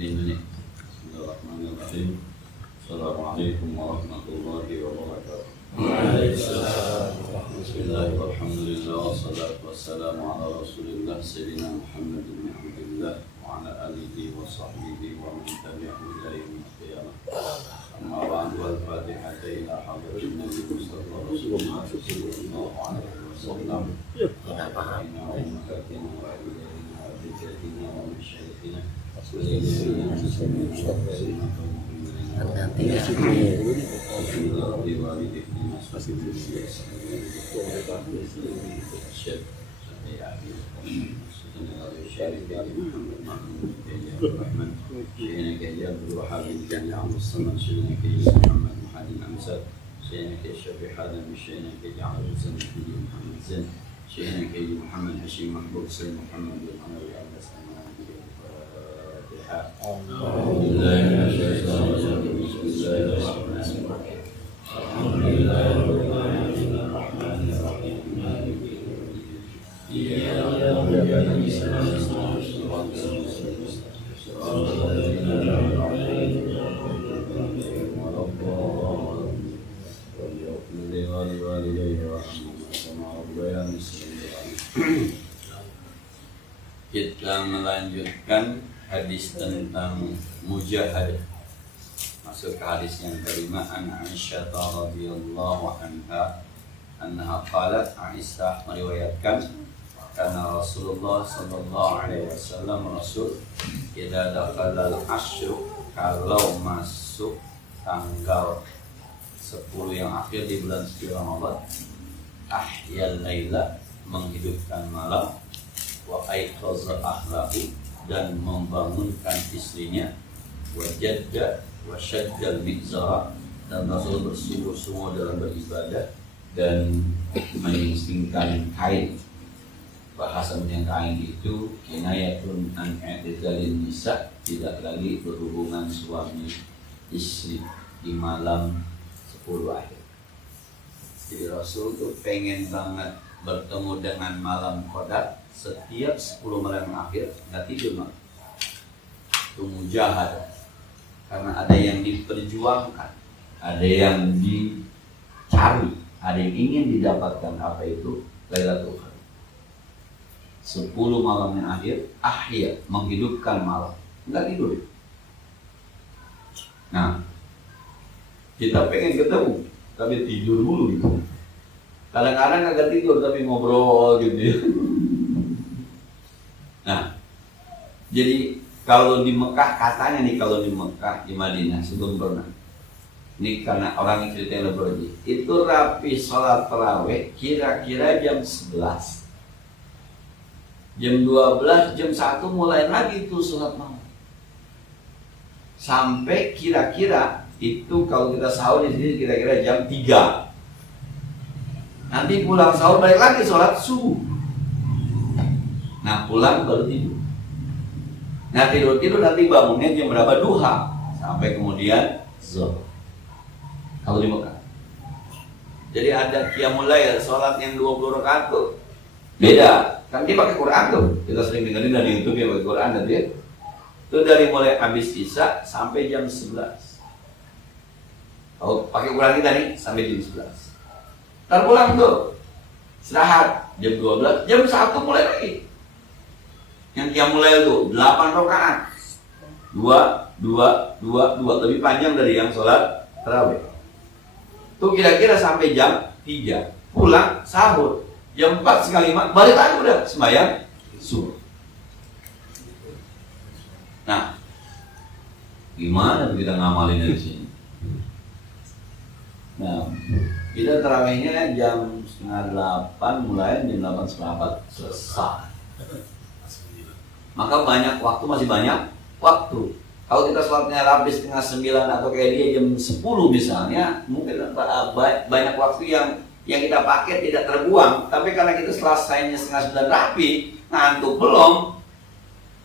ini. Bismillahirrahmanirrahim. Assalamualaikum warahmatullahi wabarakatuh. Bismillahirrahmanirrahim. Wassalatu wassalamu ala Rasulillah Sayyidina Muhammad bin Abdullah wa ala alihi wa sahbihi wa man tabi'ahu ila yaumil qiyamah. Amma ba'du, al-Fatihah ila hadratin Nabi sallallahu alaihi wasallam. Inna ummatina wa ilayna wa bijatina wa masyaikhina. Kita melanjutkan hadis tentang mujahadah. Masuk ke hadis yang kelima. An Aisyah radhiyallahu anha annaha qalat, Aisyah meriwayatkan, karena Rasulullah sallallahu alaihi wasallam Rasul idza dakhala al-ashru, kalau masuk tanggal 10 yang akhir di bulan suci Ramadan, ahyal laila, menghidupkan malam, wa aiqaza ahlahu, dan membangunkan istrinya, wa jadda wa shaddal mizara, dan Rasul bersungguh-sungguh dalam beribadah dan menyingsingkan kain. Bahasa yang kain itu kinayatun an i'tizalin nisa, tidak lagi berhubungan suami istri di malam 10 akhir. Jadi Rasul tuh pengen banget bertemu dengan malam Qadar. Setiap 10 malam akhir nggak tidur, mak. Itu mujahadah. Karena ada yang diperjuangkan, ada yang dicari, ada yang ingin didapatkan. Apa itu? Lailatul Qadar. 10 malam yang akhir, ahya, menghidupkan malam. Nggak tidur. Nah, kita pengen ketemu, tapi tidur dulu gitu. Kadang-kadang agak tidur tapi ngobrol gitu ya. Nah, jadi kalau di Mekah, katanya nih, kalau di Mekah, di Madinah, sebelum pernah. Ini karena orang yang ceritanya lebih, itu rapi sholat tarawih kira-kira jam 11. Jam 12, jam 1 mulai lagi itu sholat malam. Sampai kira-kira itu kalau kita sahur di sini kira-kira jam 3. Nanti pulang sahur balik lagi sholat subuh. Nah, pulang baru tidur. Nah, tidur nanti bangunnya jam berapa? Duha. Sampai kemudian zuhur. Kalau di Mekah. Jadi ada qiyamul lail, sholat yang 20 rakaat tuh beda. Kan dia pakai Quran tuh. Kita sering dengerin dari YouTube ya, pakai Quran dan dia. Itu dari mulai habis Isya sampai jam 11. Kalau pakai Quran kita nih sampai jam 11. Ntar pulang tuh, istirahat jam 12, jam 1 mulai lagi. Yang qiyamul lail tuh 8 rakaat. 2 lebih panjang dari yang sholat tarawih. Tuh kira-kira sampai jam 3. Pulang sahur. Jam 4 sekali balik lagi udah sembahyang subuh. Nah, gimana kita ngamalin dari sini? Nah, kita tarawihnya jam 7:30 mulai, jam 8:04 selesai. Maka banyak waktu, masih banyak waktu. Kalau kita sholatnya rapi 8:30 atau kayak dia jam 10 misalnya, mungkin banyak waktu yang kita pakai tidak terbuang. Tapi karena kita selesainya 8:30 rapi, ngantuk belum,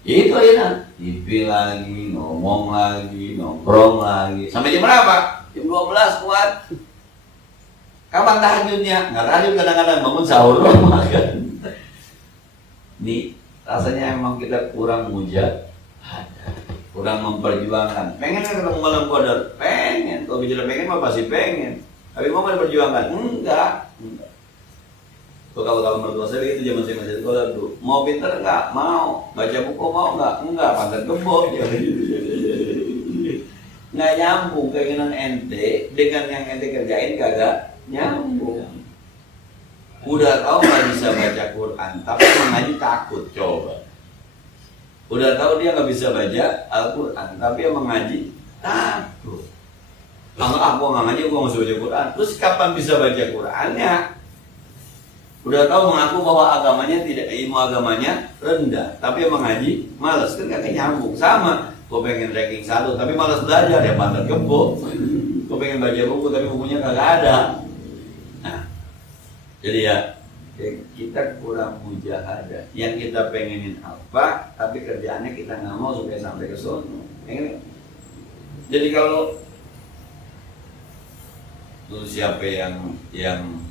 itu aja TV lagi, ngomong lagi, nongkrong lagi. Sampai jam berapa? Jam 12 kuat. Kapan tahajudnya? Nggak tahajud, kadang-kadang bangun sahur makan. Nih rasanya emang kita kurang mujahadah. kurang memperjuangkan. Pengen kan ketemu malam qadar? Pengen. Kalau bicara pengen mah pasti pengen. Tapi mau diperjuangkan? Enggak. Kalau mertua saya begitu zaman saya masih sekolah dulu. Mau pinter enggak? Mau. Baca buku mau enggak? Enggak. Pantat gembok. Nggak nyambung keinginan ente dengan yang ente kerjain kagak nyambung. Udah tahu nggak bisa baca Quran, tapi mengaji takut. Coba. Udah tahu dia nggak bisa baca Al-Quran, tapi yang mengaji takut. Aku nggak ngaji, aku nggak bisa baca Quran. Terus kapan bisa baca Qurannya? Udah tahu mengaku bahwa agamanya tidak, ilmu agamanya rendah, tapi yang mengaji malas, kan kagak nyambung. Sama, gue pengen ranking 1, tapi malas belajar, ya pantat gembok. Gue pengen baca buku, tapi bukunya kagak ada. Nah, jadi ya kita kurang mujahadah. Yang kita pengenin apa, tapi kerjaannya kita nggak mau supaya sampai ke sono. Jadi kalau tuh siapa yang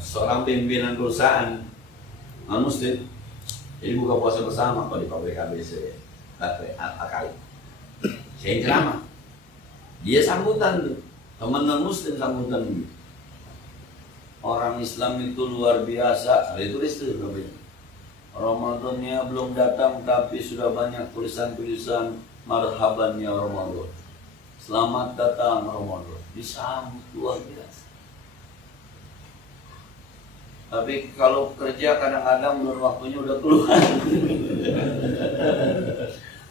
seorang pimpinan perusahaan non muslim, jadi buka puasa bersama kalau di pabrik ABC Akali. Saya ceramah, dia sambutan tuh, teman non muslim sambutan tuh. Orang Islam itu luar biasa. Ada tulis tuh Ramadannya belum datang tapi sudah banyak tulisan-tulisan marhaban ya Ramadan. Selamat datang Ramadan. Disambut luar biasa. Tapi kalau kerja kadang-kadang belum waktunya udah keluar.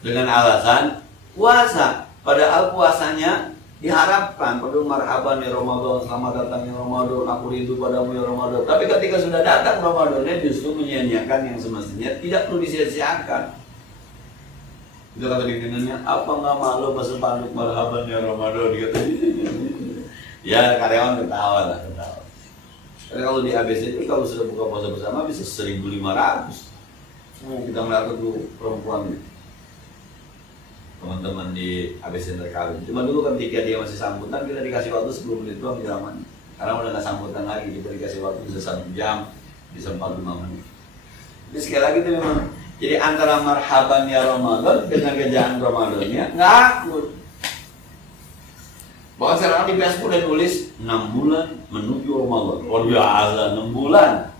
Dengan alasan puasa. Padahal puasanya diharapkan pada marhaban ya Ramadan, selamat datang ya Ramadan, aku rindu padamu ya Ramadan. Tapi ketika sudah datang Ramadannya justru menyia-nyiakan yang semestinya tidak perlu disia-siakan. Itu kata pimpinannya, apa nggak malu pasal panduk marhaban ya Ramadan gitu. Ya karyawan ketawa lah, ketawa. Karena kalau di ABC itu kalau sudah buka puasa bersama bisa 1.500. Kita melihat tuh perempuan teman-teman di ABC terkawin. Cuma dulu kan ketika dia masih sambutan kita dikasih waktu 10 menit doang di zaman. Karena udah nggak sambutan lagi, kita dikasih waktu bisa 1 jam, bisa 45 menit. Jadi sekali lagi itu memang jadi antara marhaban ya Ramadan dengan kerjaan Ramadannya ngakut. Bahkan sekarang di Facebook udah tulis 6 bulan menuju Ramadan. Luar biasa 6 bulan.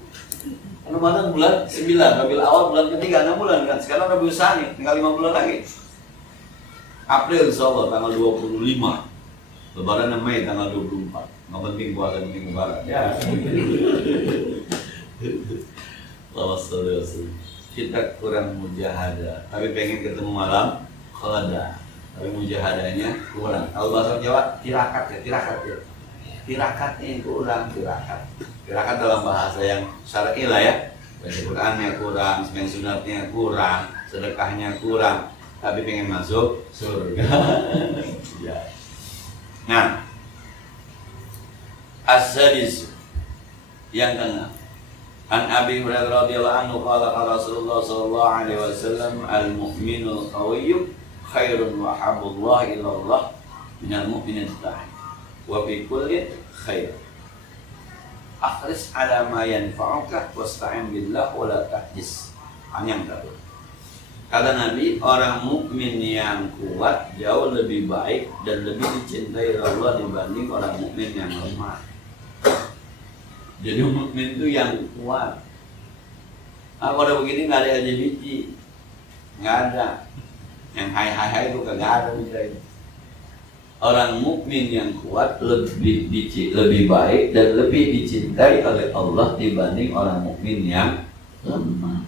Ramadan bulan 9, Rabiul Awal bulan ketiga 6 bulan kan. Sekarang udah berusaha nih, tinggal 5 bulan lagi. April insyaallah tanggal 25, Lebaran Mei tanggal 24. Nggak penting puasa minggu barat. Ya. Kita kurang mujahadah, tapi pengen ketemu malam qadar. Tapi mujahadahnya kurang. Kalau bahasa Jawa tirakat ya, tirakatnya kurang, tirakat dalam bahasa yang syar'i lah ya. Baca Qurannya kurang, sembahyang sunatnya kurang, sedekahnya kurang. Tapi pengen masuk surga. Ya. Nah, as-sadis yang keenam. An Abi Hurairah radhiyallahu anhu qala Rasulullah sallallahu alaihi wasallam al-mu'minul qawiyyu khairun wa habullah ilallah minal mu'minil dha'if wa fi kulli khair. Akhris ala ma yanfa'uka wasta'in billah wa la tahjis. Panjang tadi. Kata Nabi, orang mukmin yang kuat jauh lebih baik dan lebih dicintai Allah dibanding orang mukmin yang lemah. Jadi mukmin itu yang kuat. Kalau udah begini nggak ada LGBT, nggak ada. Yang hai itu kagak ada misalnya. Orang mukmin yang kuat lebih baik dan lebih dicintai oleh Allah dibanding orang mukmin yang lemah.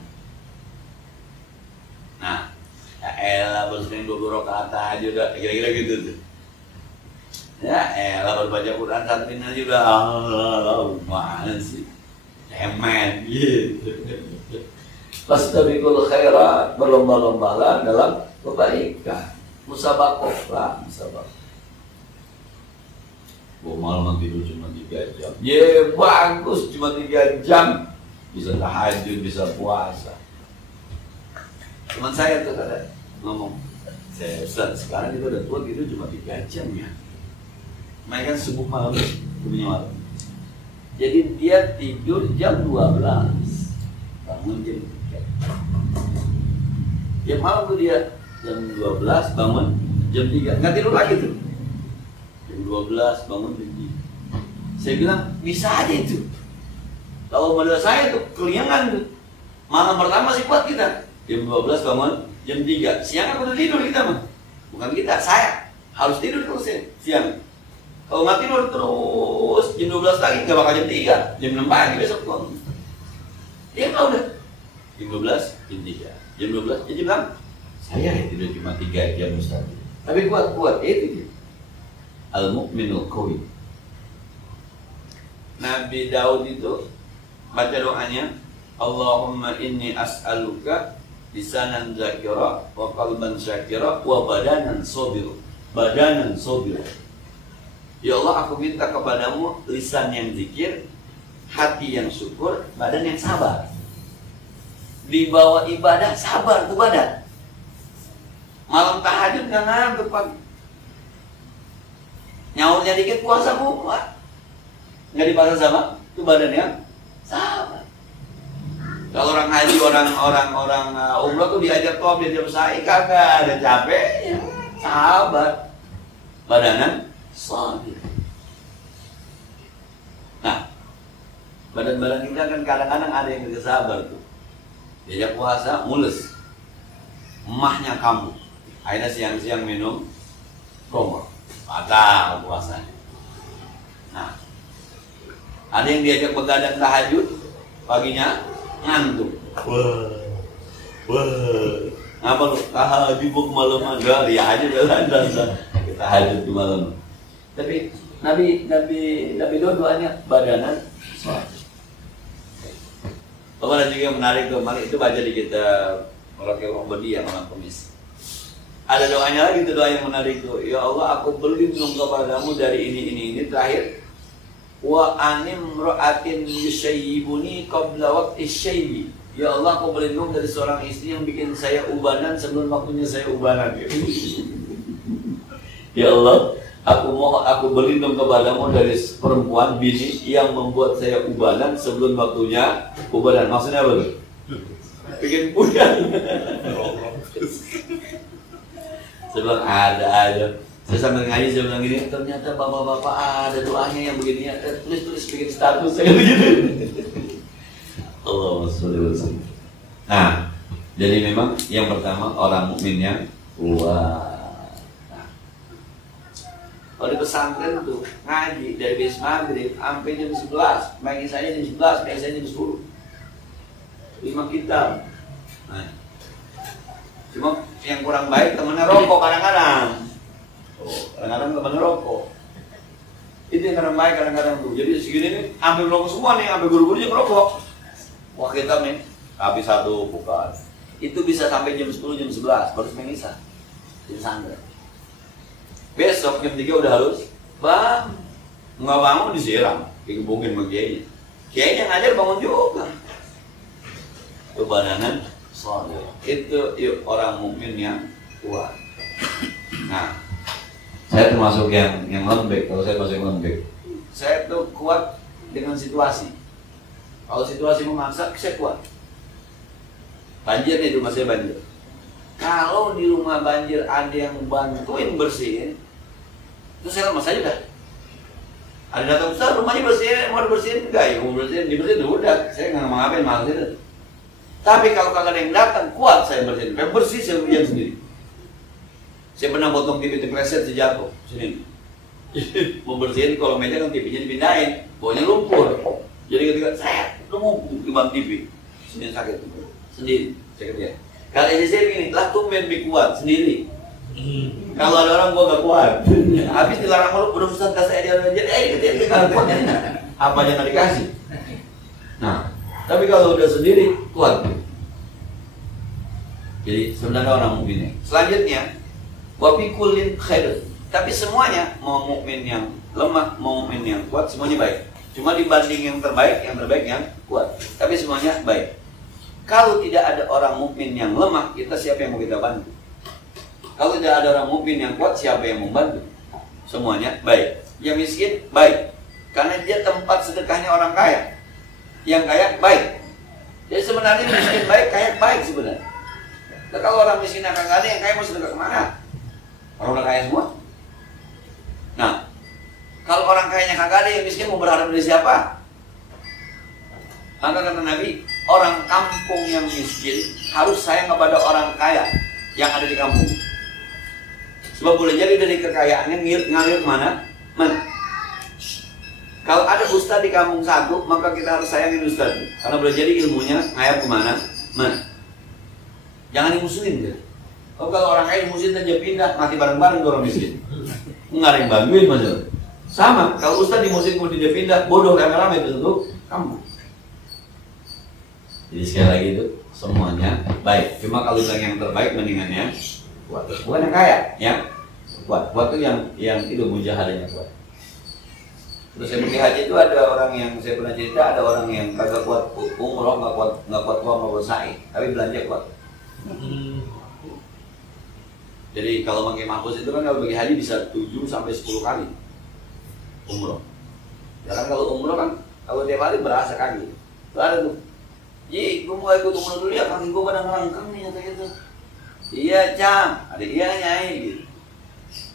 Nah, ya elah baru sering 20 rakaat aja udah kira-kira gitu tuh. Ya elah baru baca Quran santin aja udah Allah mana sih? Cemen gitu. Fastabiqul khairat, berlomba-lombalah dalam kebaikan. Musabaqah. Gua malam tidur cuma 3 jam. Bagus cuma 3 jam. Bisa tahajud, bisa puasa. Teman saya tuh kata ngomong, saya Ustaz sekarang kita udah tua gitu cuma 3 jam ya. Main kan subuh malam, malam. Jadi dia tidur jam 12, bangun jam 3. Jam malam tuh dia jam 12 bangun jam 3, nggak tidur lagi tuh. Jam 12 bangun jam 3. Saya bilang bisa aja itu. Kalau model saya tuh kelingan tuh. Malam pertama sih kuat kita. Jam 12 bangun jam 3. Siang aku udah tidur kita mah. Bukan kita, saya harus tidur terus ya, siang. Kalau nggak tidur terus jam 12 lagi nggak bakal jam 3, jam 6 pagi besok tuh. Dia nggak udah. Jam 12 jam 3. Jam 12 dia bilang saya tidur cuma 3 jam Ustaz. Tapi kuat itu. Al-mu'minul qawi. Nabi Daud itu baca doanya, Allahumma inni as'aluka lisanan zakira wa qalban syakira wa badanan sabira. Badanan sabira. Ya Allah, aku minta kepadamu lisan yang zikir, hati yang syukur, badan yang sabar. Di bawah ibadah sabar tuh badan. Malam tahajud nggak ngantuk pagi. Nyaurnya dikit puasa buka. Nggak dipaksa sama itu badan yang sabar. Kalau orang haji, orang umrah tuh diajak top, diajak sa'i, kagak ada capeknya, sabar, badanan sabir. Nah, badan-badan kita kan kadang-kadang ada yang tidak sabar tuh. Diajak puasa, mules, emahnya kamu, akhirnya siang-siang minum khamr, batal puasanya. Nah, ada yang diajak begadang tahajud, paginya ngantuk. Apa lu? Tahajud kemalaman, gak dia aja jalan kita tahajud di malam. Tapi Nabi doanya badanan sholat. Ada juga yang menarik tuh, itu baca di kitab Raqiul Ubudiyah malam Kamis. Ada doanya lagi tuh, doa yang menarik tuh. Ya Allah, aku berlindung kepadamu dari ini terakhir. Wa anim ra'atin yushayyibuni qabla waqti syaybi. Ya Allah, aku berlindung dari seorang istri yang bikin saya ubanan sebelum waktunya saya ubanan. Ya Allah, aku berlindung kepadamu dari perempuan bini yang membuat saya ubanan sebelum waktunya ubanan. Maksudnya apa tuh? Bikin puyang. Saya bilang ada aja. Saya sambil ngaji, saya bilang gini, ternyata bapak-bapak ada doanya yang begini, tulis bikin status saya begitu. Allah SWT. Nah, jadi memang yang pertama orang mukmin yang kuat. Nah, kalau di pesantren tuh ngaji dari bis maghrib sampai jam 11, pagi saya jam 11, pagi saya jam 10, 5 kitab. Nah, cuma yang kurang baik temennya rokok kadang-kadang. Kadang-kadang temen rokok. Itu yang kadang baik kadang-kadang tuh. Jadi segini nih ambil rokok semua nih, ambil guru-guru yang rokok. Wah kita nih habis satu bukan. Itu bisa sampai jam 10 jam 11 baru mengisah di pesantren. Besok jam 3 udah harus bang, nggak bangun disiram, dikebungin sama kiainya. Kiainya ngajar bangun juga. Itu badanan sholat. Itu yuk orang mukmin yang kuat. Nah, saya termasuk yang lembek. Kalau saya masuk yang lembek, saya tuh kuat dengan situasi. Kalau situasi memaksa, saya kuat. Banjir nih, rumah saya banjir. Kalau di rumah banjir ada yang bantuin bersihin, itu saya lemas aja dah. Ada datang Ustaz, rumahnya bersihin, mau dibersihin enggak? Ya mau dibersihin udah. Saya nggak ngapain malas itu. Tapi kalau kagak ada yang datang, kuat saya bersihin. Saya bersih saya hujan sendiri. Saya pernah potong TV kepleset sejatuh sini. Mau bersihin kalau meja kan TV-nya dipindahin, bawahnya lumpur. Jadi ketika saya mau kembang TV, sini sakit sendiri. Saya kata, kalau ini saya begini, lah tumben lebih kuat sendiri. Kalau ada orang gua gak kuat. Habis dilarang malu, udah Ustaz kasih dia jadi apa aja nggak dikasih. Nah, tapi kalau udah sendiri kuat. Jadi sebenarnya orang mukmin. Selanjutnya wa fi kullin khair. Tapi semuanya, mau mukmin yang lemah, mau mukmin yang kuat, semuanya baik. Cuma dibanding yang terbaik yang kuat. Tapi semuanya baik. Kalau tidak ada orang mukmin yang lemah, kita siapa yang mau kita bantu? Kalau tidak ada orang mukmin yang kuat, siapa yang membantu? Semuanya baik. Yang miskin baik, karena dia tempat sedekahnya orang kaya. Yang kaya baik. Jadi sebenarnya miskin baik, kaya baik sebenarnya. Dan kalau orang miskin yang kagak ada, yang kaya mau sedekah kemana? Orang udah kaya semua. Nah, kalau orang kayanya kagak ada, yang miskin mau berharap dari siapa? Maka kata Nabi, orang kampung yang miskin harus sayang kepada orang kaya yang ada di kampung. Sebab boleh jadi dari kekayaannya ngalir kemana? Kalau ada ustadz di kampung satu, maka kita harus sayangin ustadz. Karena boleh jadi ilmunya ngayap kemana? Jangan dimusuhin gitu. Kalau orang kaya dimusuhin aja pindah, mati bareng-bareng orang miskin. Nggak ada yang bantuin maksudnya. Sama, kalau ustadz dimusuhin kemudian dia pindah, bodoh rame-rame itu untuk kamu. Jadi sekali lagi itu semuanya baik. Cuma kalau yang terbaik mendingan yang kuat. Bukan yang kaya, ya kuat. Kuat itu yang itu mujahadahnya kuat. Terus saya pergi haji itu ada orang yang saya pernah cerita, ada orang yang kagak kuat umroh, nggak kuat umroh sa'i, tapi belanja kuat. Jadi kalau pakai mahfuz itu kan kalau bagi haji bisa 7 sampai 10 kali umroh. Ya kan kalau umroh kan kalau tiap hari berasa kaki. Tuh ada tuh. Ji, gue mau ikut umroh dulu ya, kaki gue pada ngerangkang nih kata gitu. Iya Cam, ada iya nyai gitu.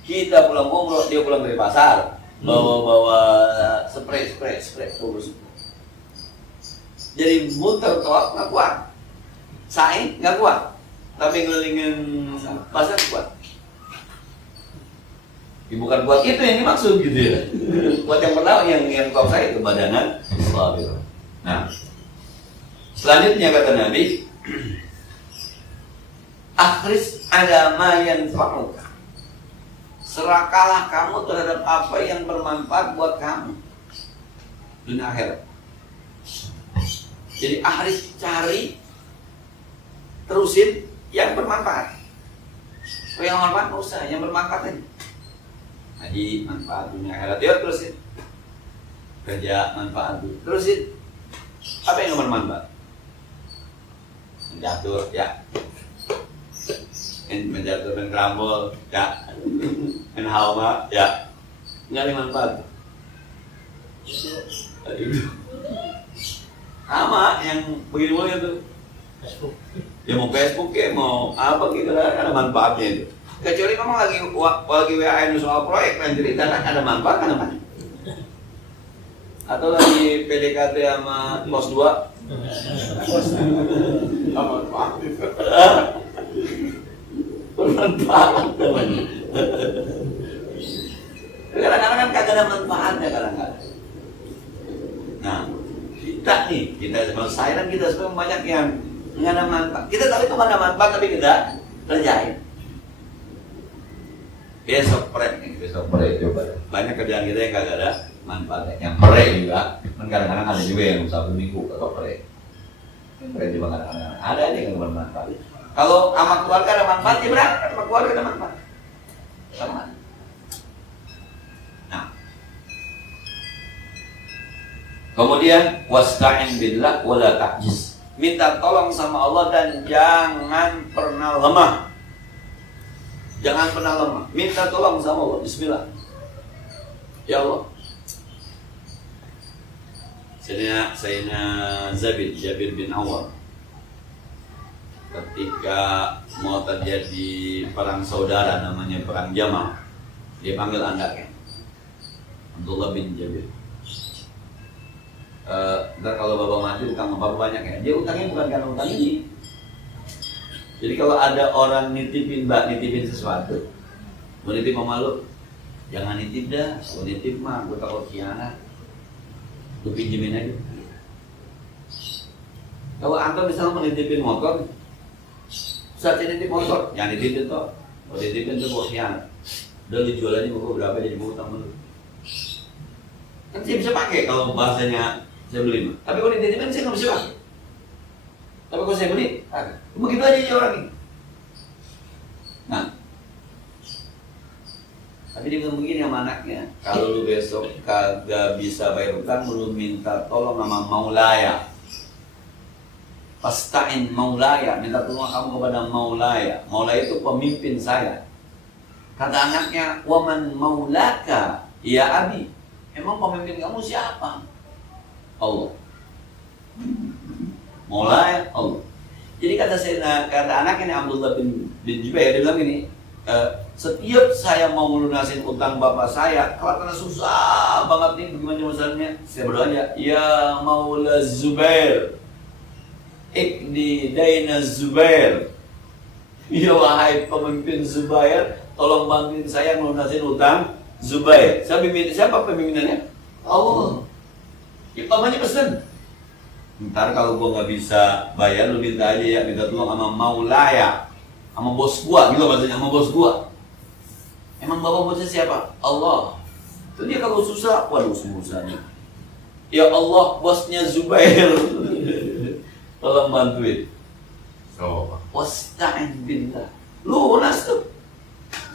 Kita pulang umroh, dia pulang dari pasar. Bawa spray terus. Jadi muter toa nggak kuat, sa'i nggak kuat, tapi ngelilingin pasar kuat. Bukan kuat itu yang dimaksud gitu ya. Kuat yang pertama yang kau saya kebadanan sabir. Nah, selanjutnya kata Nabi, akhris ada ma yanfa'uka. Serahkanlah kamu terhadap apa yang bermanfaat buat kamu dunia akhirat. Jadi ahris cari, terusin yang bermanfaat. Kalau yang bermanfaat nggak usah, yang bermanfaat aja. Haji manfaat dunia akhirat, ya terusin. Kerja manfaat dulu, terusin. Apa yang bermanfaat? Menjatuh, ya. Menjatuhkan kerambol, ya. Menhalma, ya. Nggak ada manfaat. Sama yang begini-begini tuh. Ya mau Facebook ya, mau apa gitu lah, ada manfaatnya itu. Kecuali memang lagi WA soal proyek dan cerita kan ada manfaat kan apa? Atau lagi PDKT sama pos 2. Bermanfaat namanya. Kadang-kadang kan kagak ada manfaatnya kadang-kadang. Nah, kita sebagai saya dan kita semua banyak yang nggak ada manfaat. Kita tahu itu nggak ada manfaat tapi kita kerjain. Besok pre coba. Banyak kerjaan kita yang kagak ada manfaatnya. Yang pre juga, kan kadang-kadang ada juga yang Sabtu Minggu atau pre. Pre juga kadang-kadang ada aja yang bermanfaat. Kalau sama keluarga ada manfaat, ya berangkat sama keluarga ada manfaat. Sama. Nah. Kemudian wasta'in billah wala ta'jiz. Minta tolong sama Allah dan jangan pernah lemah. Jangan pernah lemah. Minta tolong sama Allah. Bismillah. Ya Allah. Sayyidina Jabir bin Awwam ketika mau terjadi perang saudara namanya perang Jamal, dia panggil anaknya Abdullah bin Jabir. Ntar kalau bapak mati utang bapak banyak ya, dia utangnya bukan karena utang ini. Jadi kalau ada orang nitipin sesuatu, mau nitip sama lu, jangan nitip dah, mau nitip mah gue takut khianat, lu pinjemin aja. Kalau antum misalnya mau nitipin motor, saat nitip motor, jangan nitipin toh, mau nitipin tuh buat khianat. Udah lu jualannya buku berapa jadi buku utang lu. Kan saya bisa pakai kalau bahasanya saya beli mah. Tapi kalau dititipin saya nggak bisa pakai. Tapi kalau saya beli, begitu aja orang ini. Nah, tapi dia bilang begini sama anaknya, kalau lu besok kagak bisa bayar utang, lu minta tolong sama Maulaya. Pasta'in Maulaya, minta tolong kamu kepada Maulaya. Maulaya itu pemimpin saya. Kata anaknya, waman maulaka, ya abi. Emang pemimpin kamu siapa? Allah. Maulaya Allah. Jadi kata anaknya Abdullah bin Jubair, dia bilang gini, setiap saya mau melunasin utang bapak saya, karena susah banget nih, bagaimana masalahnya? Saya berdoa aja, ya Maula Zubair, ikdi daina Zubair, ya wahai pemimpin Zubair, tolong bantuin saya melunasin utang Zubair. Siapa pemimpinannya? Allah. Ya pamannya pesan. Ntar kalau gua nggak bisa bayar, lu minta aja ya, minta tolong sama Maulaya, sama bos gua, gitu maksudnya, sama bos gua. Emang bapak bosnya siapa? Allah. Itu dia kalau susah, waduh susahnya. Ya Allah, bosnya Zubair, tolong bantuin. So, wasta'in billah. Lunas tuh.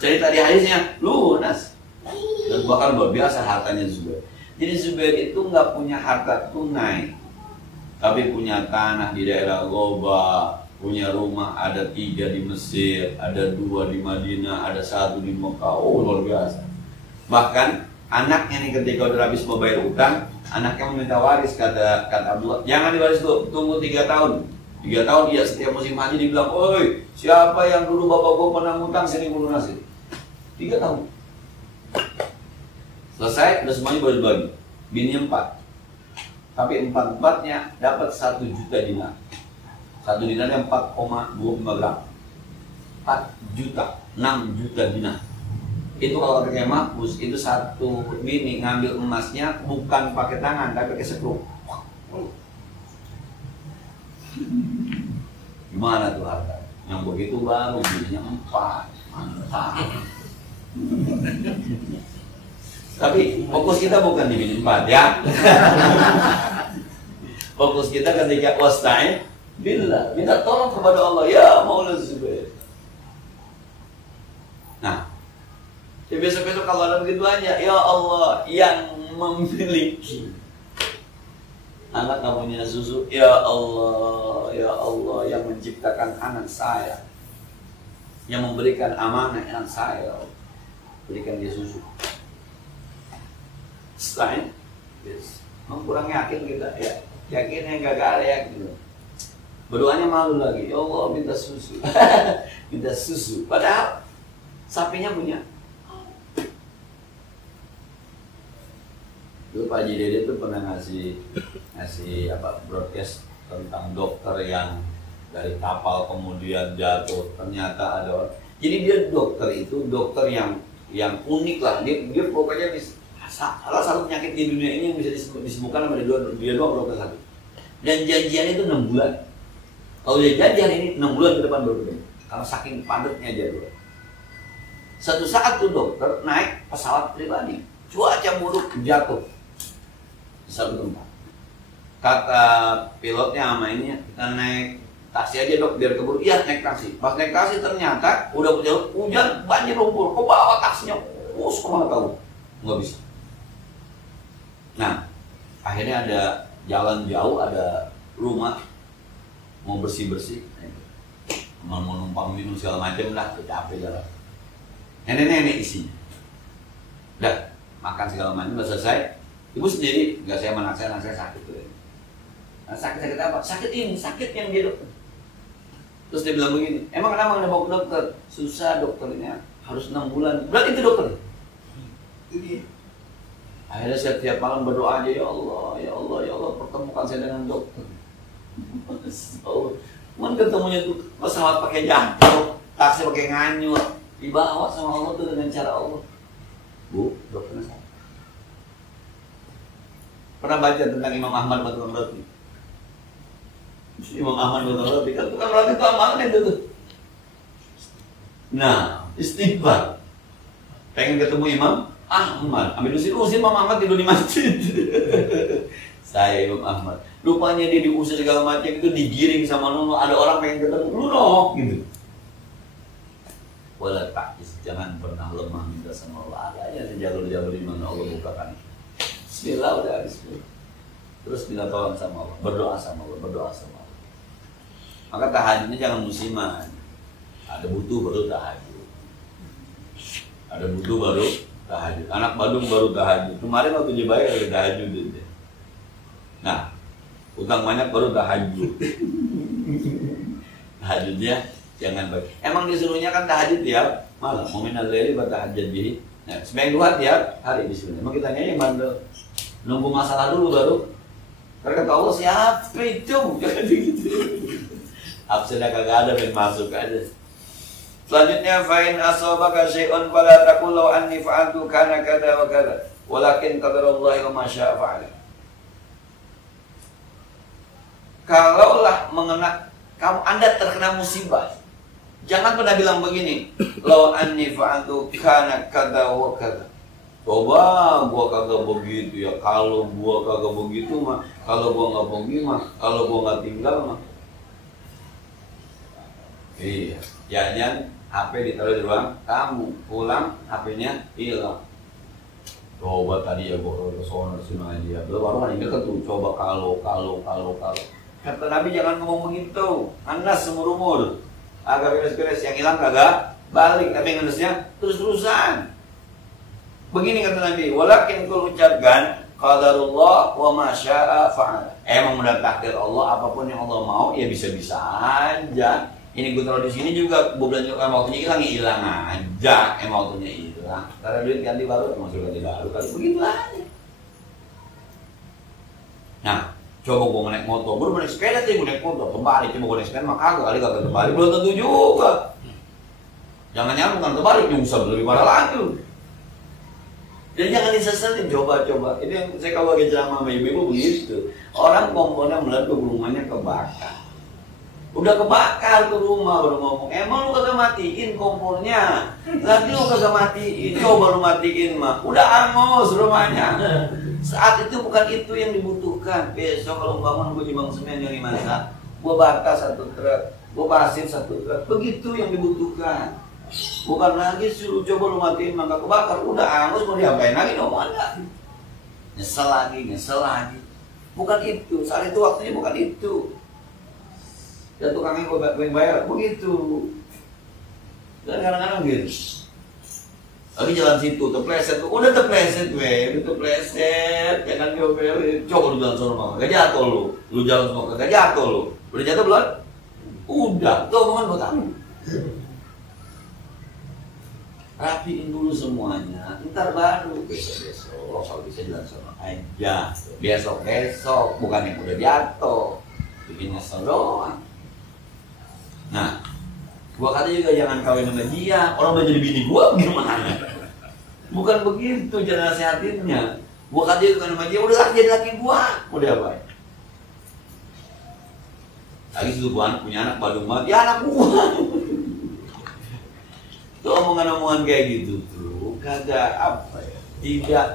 Cerita di hadisnya, lunas. Dan bahkan luar biasa hartanya Zubair. Jadi Zubair itu nggak punya harta tunai, tapi punya tanah di daerah Goba, punya rumah ada 3 di Mesir, ada 2 di Madinah, ada 1 di Mekah. Oh, luar biasa. Bahkan anaknya nih ketika udah habis mau bayar utang, anaknya meminta waris, kata Abdullah, jangan diwaris dulu, tunggu 3 tahun. 3 tahun dia setiap musim haji dibilang, oi, siapa yang dulu bapak gua pernah ngutang, sini gua lunasin. 3 tahun. Selesai, udah semuanya boleh dibagi. Bini 4. Tapi 4-4-nya dapat 1 juta dinar. 1 dinarnya 4,25 gram. 4 juta, 6 juta dinar. Itu kalau pakai mahfuz, itu 1 bini ngambil emasnya bukan pakai tangan, tapi pakai sekrup. Gimana tuh harta? Yang begitu baru bininya 4. Mantap. Tapi fokus kita bukan di bini 4 ya. Fokus kita ketika wasta'in billah, minta tolong kepada Allah, ya Maula Zubair. Nah, ya besok-besok kalau ada begitu aja, ya Allah yang memiliki anak nggak punya susu, ya Allah yang menciptakan anak saya, yang memberikan amanah anak saya, berikan dia susu. Selain, yes. Kurang yakin kita, ya yakin yang gagal ya gitu. Berdoanya malu lagi, ya Allah minta susu, minta susu. Padahal sapinya punya. Dulu Pak Haji Dede tuh pernah ngasih broadcast tentang dokter yang dari kapal kemudian jatuh. Ternyata ada orang. Jadi dia dokter yang unik lah. Dia pokoknya salah satu penyakit di dunia ini yang bisa disembuhkan sama dia doang dokter satu. Dan janjiannya itu 6 bulan. Kalau dia janjian ini 6 bulan ke depan baru ketemu. Karena saking padatnya jadwal. Satu saat tuh dokter naik pesawat pribadi, cuaca buruk, jatuh di satu tempat. Kata pilotnya sama ini, kita naik taksi aja dok biar keburu. Iya naik taksi. Pas naik taksi ternyata udah hujan banjir lumpur. Kok bawa taksinya? Kemana tahu? Nggak bisa. Nah, akhirnya ada jalan jauh, ada rumah mau bersih-bersih, mau numpang minum segala macam lah, capek jalan. Nenek-nenek isinya. Udah makan segala macam, udah selesai. Ibu sendiri, nggak saya anak saya sakit tuh. Nah, sakit apa? Sakit ini, sakit yang dia dokter. Terus dia bilang begini, emang kenapa nggak bawa ke dokter? Susah dokternya, harus 6 bulan. Berarti itu dokter. Itu akhirnya saya tiap malam berdoa aja, ya Allah, pertemukan saya dengan dokter. Cuman ketemunya tuh pesawat pakai jatuh, taksi pakai nganyur, dibawa sama Allah tuh dengan cara Allah. Bu, dokternya saya. Pernah baca tentang Imam Ahmad Batul Roti? Imam Ahmad Batul Roti kan tukang roti itu amalan itu tuh. Nah, istighfar. Pengen ketemu Imam Ahmad, ambil usir Imam Ahmad tidur di masjid. Saya Imam Ahmad. Rupanya dia diusir segala macam itu digiring sama Nuno. Ada orang pengen ketemu Nuno gitu. Wala ta'is, jangan pernah lemah minta sama Allah. Ada jalur-jalur di mana Allah bukakan. Bismillah udah habis. Terus minta tolong sama Allah, berdoa sama Allah. Maka tahajudnya jangan musiman. Ada butuh baru tahajud. Ada butuh baru tahajud. Anak Badung baru tahajud. Kemarin waktu Jebaya ada tahajud gitu. Nah, utang banyak baru tahajud. tahajudnya jangan bagi. Emang disuruhnya kan tahajud tiap malam. Mu'minal laili bertahajud bihi. Nah, sembahyang duha tiap hari disuruh. Emang kita yang bandel. Nunggu masalah dulu baru. Karena kata Allah siapa itu? Jangan gitu. Absennya kagak ada yang masuk aja. Selanjutnya fa'in asabaka syai'un fala taqul law anni fa'altu kana kada wa kada. Walakin qadarallahi wa ma syaa fa'ala. Kalaulah Anda terkena musibah, jangan pernah bilang begini, law anni fa'altu kana kada wa kada. Coba gua kagak begitu ya, kalau gua kagak begitu mah, kalau gua nggak pergi mah, kalau gua nggak tinggal mah. Iya, jangan HP ditaruh di ruang tamu, pulang HP-nya hilang. Coba tadi ya gua ke sono sini aja, baru ada yang tuh. Coba kalau. Kata Nabi jangan ngomong begitu. Anas seumur umur, agak beres-beres, yang hilang kagak balik, tapi yang anasnya terus-terusan. Begini kata Nabi, walakin kul ucapkan qadarullah wa ma syaa fa'ala. Emang udah takdir Allah, apapun yang Allah mau ya bisa-bisa aja. Ini gue taruh di sini juga, gue belanja waktunya hilang aja, emang waktunya hilang. Karena duit ganti baru, masuk ganti baru, kali begitu aja. Nah, coba gue naik motor, baru naik sepeda sih, gue naik motor, kembali, coba gue naik sepeda, maka kali kagak kembali, belum tentu juga. Jangan-jangan bukan kembali, yang bisa lebih parah lagi. Jadi jangan diseselin, coba. Ini yang saya kalau lagi ceramah sama ibu-ibu begitu. Orang kompornya meletup, rumahnya kebakar. Udah kebakar ke rumah, baru ngomong, emang lu kagak matiin kompornya? Lagi lu kagak matiin, coba lu matiin mah. Udah angus rumahnya. Saat itu bukan itu yang dibutuhkan. Besok kalau bangun gue jembang semen yang dimasak, gue bata 1 truk, gue pasir 1 truk. Begitu yang dibutuhkan. Bukan lagi suruh coba lu matiin mangga kebakar. Udah angus mau diapain lagi dong Anda? Nyesel lagi. Bukan itu, saat itu waktunya bukan itu. Dan tukangnya gue bayar begitu. Dan kadang-kadang gitu. Lagi jalan situ, terpleset, udah terpleset jangan diomelin. Coba lu jalan sono mah, gak jatuh lu jalan sono gak jatuh lu. Udah jatuh belum? Udah, itu omongan buat kamu. Rapiin dulu semuanya, ntar baru besok kalau bisa jalan sono aja. Besok, bukan yang udah jatuh, bikin nyesel doang. Nah, gua kata juga jangan kawin sama dia, orang udah jadi bini gua gimana? Bukan begitu cara nasihatinnya. Gua kata juga sama dia, udah jadi laki gua, udah apa? Lagi subuhan punya anak Badung banget, ya anak gua. Tuh omongan-omongan kayak gitu tuh kagak apa ya, tidak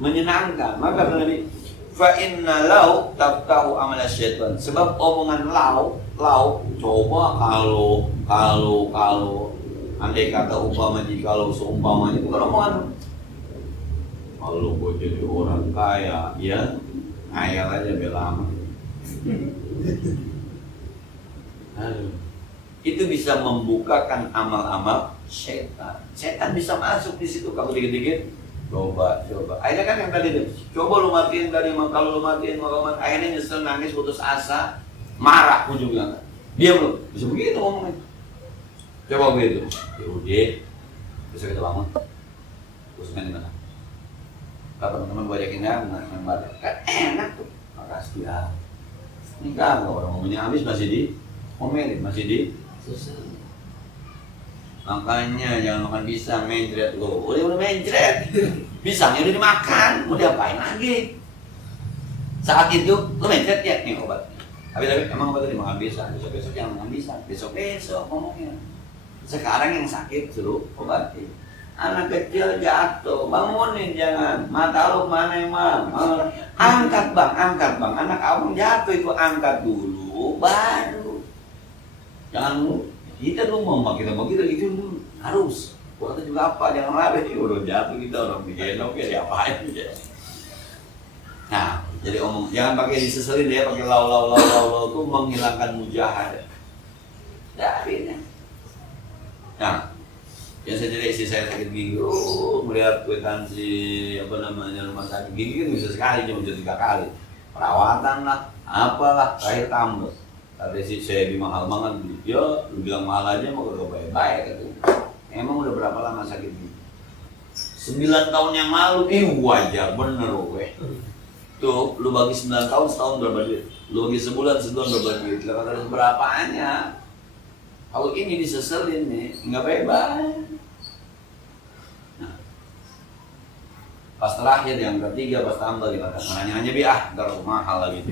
menyenangkan. Maka Nabi fa inna lau tabtahu amal syaitan. Sebab omongan lau coba kalau andai kata jikalau seumpamanya itu kan omongan. Kalau gue jadi orang kaya ya ngayal aja belama. Itu bisa membukakan amal-amal setan. Setan bisa masuk di situ kalau dikit-dikit. Coba. Akhirnya kan yang tadi itu, coba lu matiin tadi, kalau lu matiin, akhirnya nyesel, nangis, putus asa, marah ujungnya. Dia belum bisa begitu ngomongnya. Coba begitu. Yaudah, besok kita bangun. Terus main mana? Kalau teman-teman gue ajakin ya, main badan. Kan enak tuh. Makasih ya. Ini kan orang ngomongnya habis masih di omelin, masih di susah. Makanya jangan makan pisang, mencret lo. Udah mencret. Pisangnya udah dimakan, mau diapain lagi? Saat itu lo mencret ya, nih obatnya. Tapi emang obatnya dimakan pisang. Besok jangan makan pisang. Besok ngomongnya. Sekarang yang sakit suruh obatin. Anak kecil jatuh, bangunin jangan. Mata lo mana emang? Angkat bang. Anak abang jatuh itu angkat dulu, baru. Jangan kita dulu mau kita itu dulu harus. Gua kata juga apa, jangan lari. Udah jatuh kita orang digendong ya diapain ya. Nah, jadi jangan pakai diseselin ya, pakai lau itu menghilangkan mujahadah. Darinya. Nah, yang saya jadi istri saya sakit gigi, melihat kwitansi rumah sakit gigi kan bisa sekali, cuma bisa 3 kali. Perawatan lah, apalah, terakhir tambus. Kata sih saya di mahal banget, ya lu bilang mahal aja mau gak baik-baik gitu. Emang udah berapa lama sakit ini? 9 tahun yang lalu, wajar bener gue. Tuh, lu bagi 9 tahun setahun berapa duit? Lu bagi sebulan berapa duit? Lu kata berapaannya? Kalau ini diseselin nih, nggak baik-baik. Nah, pas terakhir yang ketiga pas tambah kita nanya bi ntar mahal lagi.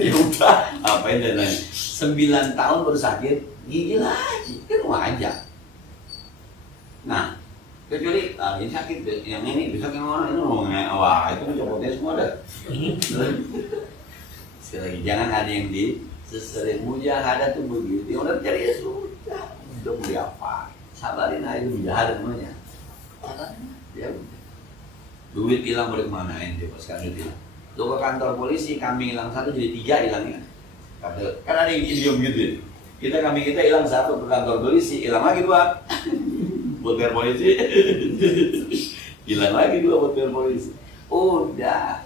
Ya udah, apain dan lain. 9 tahun baru sakit, gigi lagi, kan wajar. Nah, kecuali ini sakit, yang ini bisa yang mana ini ngomongnya, wah itu mencopotnya semua dah. Sekali lagi, jangan ada yang diseselin. Mujahadah tuh begitu, yang udah cari ya sudah mau diapa, sabarin aja mujahadah namanya. Ya udah, duit hilang boleh kemanain coba sekarang duit hilang. Lu ke kantor polisi, kambing hilang 1 jadi 3 hilangnya. Kan ada yang idiom gitu. Kambing kita hilang 1 ke kantor polisi, hilang lagi 2. Buat bayar polisi, hilang lagi 2 buat bayar polisi. Udah,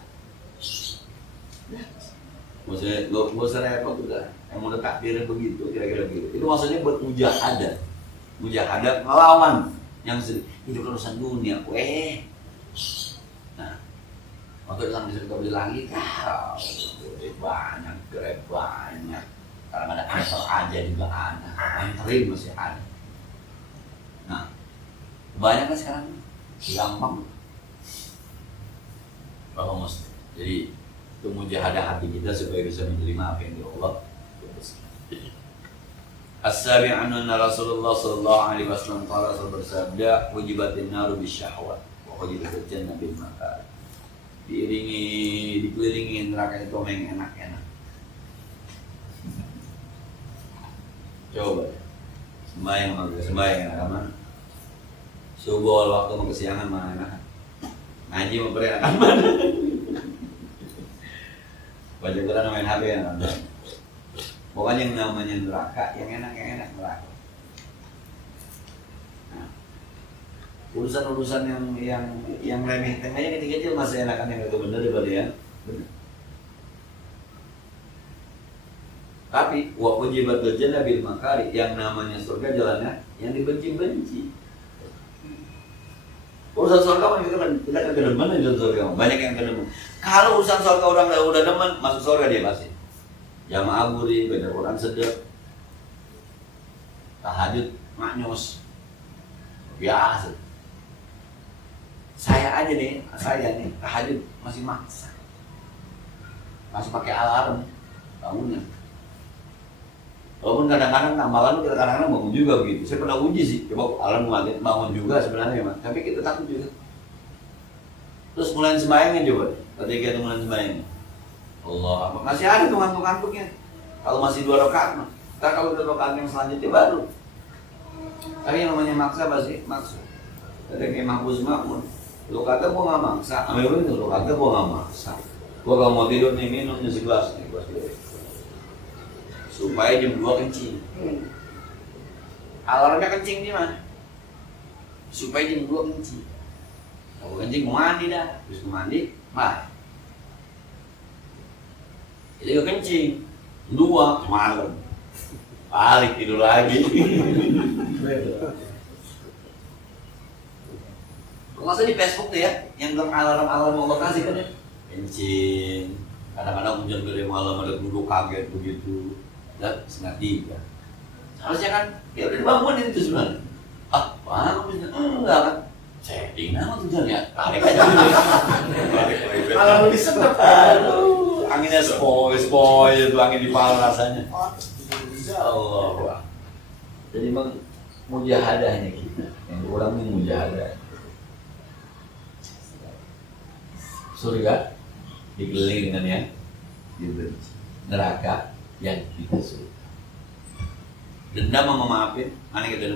gak usah repot udah. Emang udah takdirnya begitu, kira-kira begitu. Itu maksudnya buat mujahadah ngelawan yang hidup urusan dunia. Nah, waktu datang di surga beli lagi, banyak, gerai banyak. Kadang ada kantor aja juga ada, anterin masih ada. Nah, banyak kan sekarang, gampang. Bahwa Muslim. Jadi itu mujahadah hati kita supaya bisa menerima apa yang Allah tuliskan. As-sabi' anna Rasulullah sallallahu alaihi wasallam qala bersabda, "Hujibatin naru bisyahwat wa hujibatil jannah bil makar." Dikelilingi neraka itu sama yang enak-enak. Coba sembahyang enak mana? Subuh waktu mau kesiangan mana? Ngaji mau berenakan mana? Baca Quran main HP ya kan? Pokoknya yang namanya neraka, yang enak neraka. Nah, urusan-urusan yang remeh temehnya kecil-kecil masih enakan yang itu bener daripada ya. Bener. Tapi wa ujibatul jannah bil makari, yang namanya surga jalannya yang dibenci-benci. Urusan surga kita kedemen aja surga, banyak yang kedemen. Kalau urusan surga orang udah demen, masuk surga dia pasti. Jamaah gurih, baca Quran sedep, tahajud maknyus, biasa. Saya nih tahajud masih maksa, masih pakai alarm bangunnya. Walaupun kadang-kadang malam kita kadang-kadang bangun juga begitu. Saya pernah uji sih, coba alarm bangun juga sebenarnya memang. Tapi kita takut juga. Terus mulai sembahyangnya coba. Ketika kita mulai sembahyang, Allah, masih ada tuh ngantuk-ngantuknya. Kalau masih 2 rakaat, ntar kalau 2 rakaat yang selanjutnya baru. Tapi yang namanya maksa pasti maksa. Ada kayak mahfuz makmun. Lu kata gua nggak maksa, ambil itu. Lu kata gua nggak maksa. Gua kalau mau tidur nih minum nih segelas nih, supaya jam 2 kencing. Alarmnya kencing di mana? Supaya jam 2 kencing. Kalau kencing mau mandi dah, terus mandi, jadi gue kencing, 2 malam, balik tidur lagi. Masa di Facebook tuh ya, yang bilang alarm mau kasih kan ya, kencing. Kadang-kadang hujan gede malam ada duduk kaget begitu. Dan 2:30. Harusnya kan ya udah dibangunin itu sebenarnya. Bangun enggak kan? Setting nama tujuan ya. Tarik aja dulu. Malah lebih sedap. Aduh, anginnya sepoi itu angin di pala rasanya. Ya Allah. Jadi memang mujahadahnya kita. Yang kurang ini mujahadah. Surga dikelilingi dengan yang dibenci. Neraka yang kita suka. Dendam sama maafin, mana kita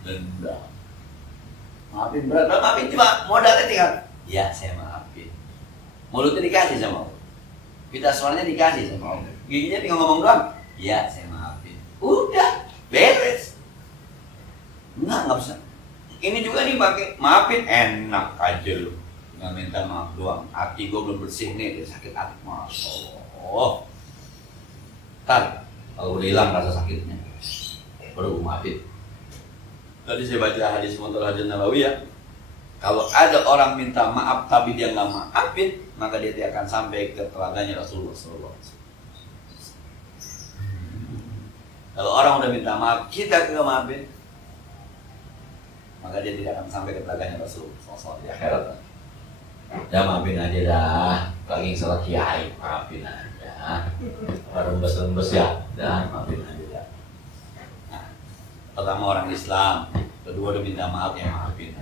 dendam. Maafin berat, maafin cuma modalnya tinggal. Ya saya maafin. Mulutnya dikasih sama Allah. Pita suaranya dikasih sama Allah. Giginya tinggal ngomong doang. Ya saya maafin. Udah beres. Nggak bisa. Ini juga nih pakai maafin enak aja lu. Nggak minta maaf doang. Hati gue belum bersih nih, dia sakit hati. Masya Allah. Tar, kalau udah hilang rasa sakitnya, baru gue maafin. Tadi saya baca hadis Mu'tal Hadis Nabawi ya. Kalau ada orang minta maaf tapi dia nggak maafin, maka dia tidak akan sampai ke telaganya Rasulullah SAW. Kalau orang udah minta maaf, kita nggak maafin, maka dia tidak akan sampai ke telaganya Rasulullah SAW di akhirat. Ya maafin aja dah, lagi salah kiai, maafin aja. Rembes-rembes ya, dah maafin aja dah. Nah, pertama orang Islam, kedua udah minta maaf ya maafin.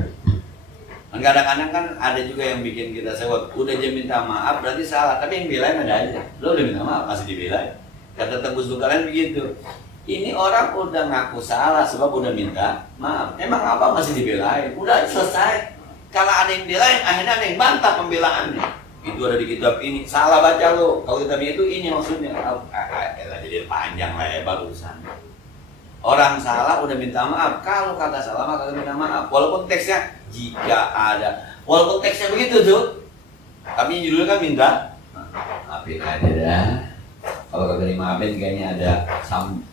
Dan kadang-kadang kan ada juga yang bikin kita sewot, udah aja minta maaf berarti salah, tapi yang belain ada aja. Lo udah minta maaf masih dibelain. Kata tembus kalian begitu. Ini orang udah ngaku salah sebab udah minta maaf. Emang apa masih dibelain? Udah selesai. Kalau ada yang belain, akhirnya ada yang bantah pembelaannya. Itu ada di kitab ini. Salah baca lo. Kalau kitab itu ini maksudnya. Jadi panjang lebar urusan. Orang salah udah minta maaf. Kalau kata salah maka minta maaf. Walaupun teksnya jika ada. Walaupun teksnya begitu tuh. Tapi judulnya kan minta maafin aja dah. Kalau kagak dimaafin kayaknya ada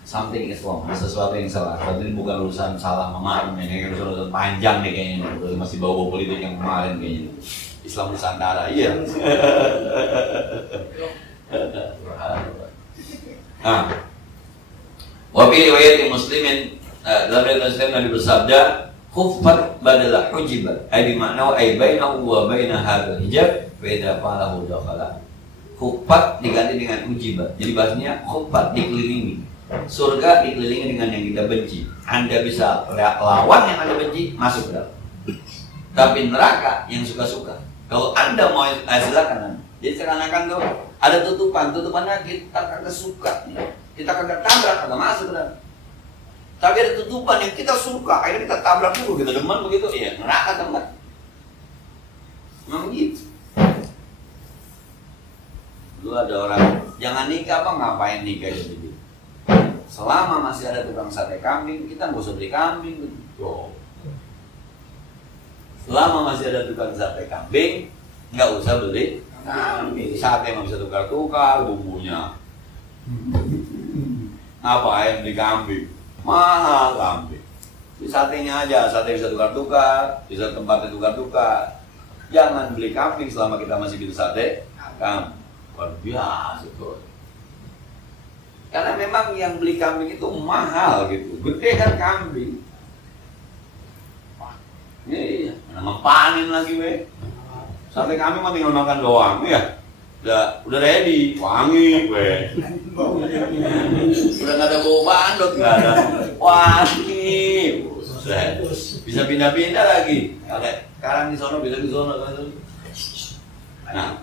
something is wrong, ada sesuatu yang salah. Berarti ini bukan urusan salah memaafin, ini urusan panjang nih kayaknya. Masih bawa politik yang kemarin kayaknya. Islam Nusantara, iya. Wabi riwayat Muslimin dalam riwayat Muslim Nabi bersabda, "Khuffat badalah hujibat." Ai bimakna ai bainahu wa baina hadzal hijab wa idza falahu dakhala. Khuffat diganti dengan hujibat. Jadi bahasanya khuffat dikelilingi. Surga dikelilingi dengan yang kita benci. Anda bisa lawan yang Anda benci, masuk ke dalam. Tapi neraka yang suka-suka. Kalau Anda mau silakan. Jadi seakan-akan tuh ada tutupannya kita kagak suka. Kita kagak tabrak, kagak masuk ke dalam. Tapi ada tutupan yang kita suka, akhirnya kita tabrak dulu, kita demen begitu, ya neraka tempat. Memang gitu. Dulu ada orang, jangan nikah apa, ngapain nikah jadi. Selama masih ada tukang sate kambing, kita nggak usah beli kambing. Tuh. Selama masih ada tukang sate kambing, nggak usah beli kambing. Sate mah bisa tukar-tukar bumbunya. Ngapain beli kambing? Mahal kambing. Di satenya aja, sate bisa tukar-tukar, bisa tempatnya tukar-tukar. Jangan beli kambing selama kita masih bisa sate kambing. Luar biasa tuh. Karena memang yang beli kambing itu mahal gitu. Gede kan kambing. Iya, ngepanin lagi weh. Sate kambing mah tinggal makan doang ya. Udah ready, wangi weh. Udah nggak ada bau bandot, nggak ada wangi. Bisa pindah-pindah lagi. Sekarang di sono bisa di sono. Nah,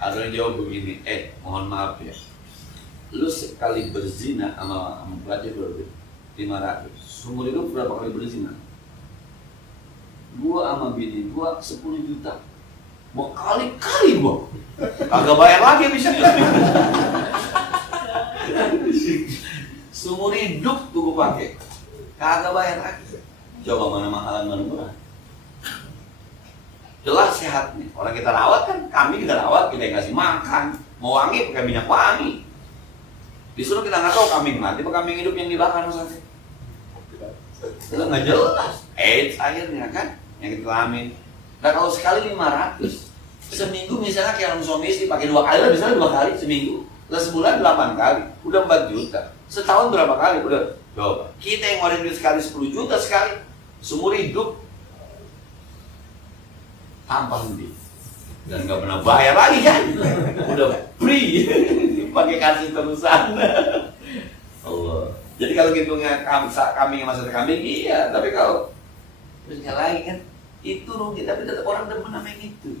ada yang jawab begini, mohon maaf ya, lu sekali berzina sama pelajar berapa? 500. Seumur hidup berapa kali berzina? Gua sama bini gua 10 juta. Gua kali-kali gua. Kagak bayar lagi bisa. Seumur hidup tuh gua pakai. Kagak bayar lagi. Coba mana mahalan mana murah. Jelas sehat nih. Orang kita rawat kan, kambing kita rawat, kita kasih makan. Mau wangi pakai minyak wangi. Disuruh kita nggak tahu kambing mati atau kambing hidup yang dibakar misalnya. Itu nggak jelas. Akhirnya kan yang kita kelamin. Nah kalau sekali 500, seminggu misalnya kayak orang suami istri pakai 2 kali lah, misalnya 2 kali seminggu. Lah sebulan 8 kali, udah 4 juta. Setahun berapa kali? Udah. Coba. Kita yang ngeluarin duit sekali 10 juta sekali, seumur hidup. Tanpa henti dan nggak pernah bayar lagi kan, udah free, pakai kasih terusan. Allah. Jadi kalau hitungnya kambing sama sate kambing iya, tapi kalau terusnya lagi kan itu rugi, tapi tetap orang demen sama yang itu.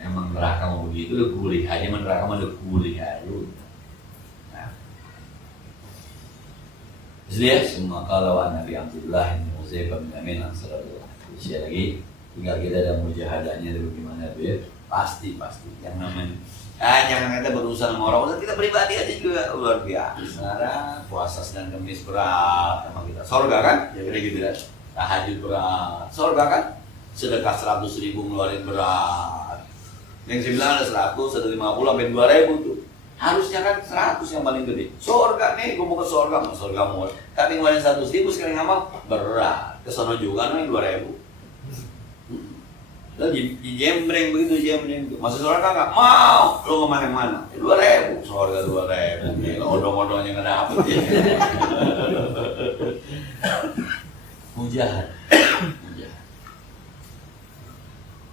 Emang neraka mau begitu, udah gurih aja, neraka mau udah gurih aja. Nah, jadi semua kalau Nabi Abdullah ini Uzaifah bin Amin Ansarullah. Siapa lagi, tinggal kita ada mujahadahnya dulu gimana tuh ya. Pasti yang namanya jangan kita berurusan sama orang, kita pribadi aja juga luar biasa. Sekarang puasa Senin Kamis berat sama kita. Sorga kan, ya kira gitu kan. Tahajud berat. Sorga kan, sedekah 100.000 ngeluarin berat. Yang saya bilang ada 100, ada 50 sampai 2000 tuh. Harusnya kan 100 yang paling gede. Surga nih, gue mau ke surga, mau. Tapi ngeluarin 100.000 sekali ngamal berat. Kesono juga nih 2000. Lalu jembreng begitu, jembreng. Masuk surga nggak mau, lo kemana-mana. 2000, surga 2000. Odong-odongnya nggak dapet. Mujahad.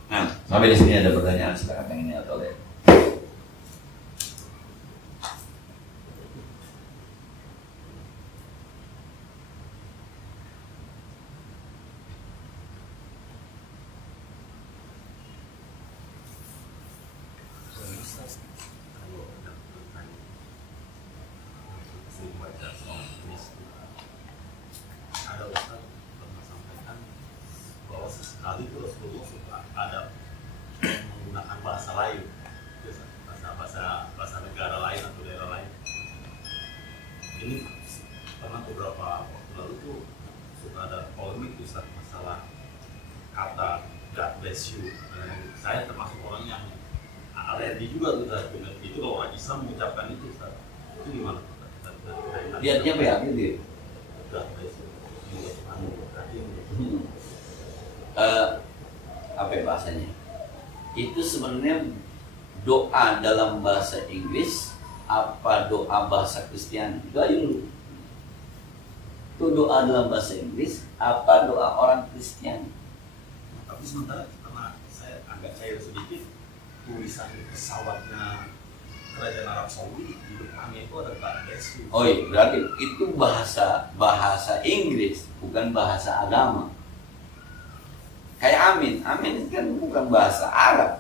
Nah, sampai di sini ada pertanyaan sekarang yang ini atau lain. Sekali itu Rasulullah suka ada menggunakan bahasa lain, bahasa negara lain atau daerah lain. Ini pernah beberapa waktu lalu tuh suka ada polemik Ustaz masalah kata God bless you. Dan saya termasuk orang yang alergi juga tuh Ustaz. Itu kalau orang Islam mengucapkan itu Ustaz, itu gimana? Lihatnya apa ya? Gitu. God bless you. Apa ya bahasanya? Itu sebenarnya doa dalam bahasa Inggris apa doa bahasa Kristen? Itu aja dulu. Itu doa dalam bahasa Inggris apa doa orang Kristen? Tapi sementara karena saya agak cair sedikit, tulisan pesawatnya Kerajaan Arab Saudi di depannya itu ada God bless you. Oh iya, berarti itu bahasa Inggris, bukan bahasa agama. Kayak amin, amin kan bukan bahasa Arab,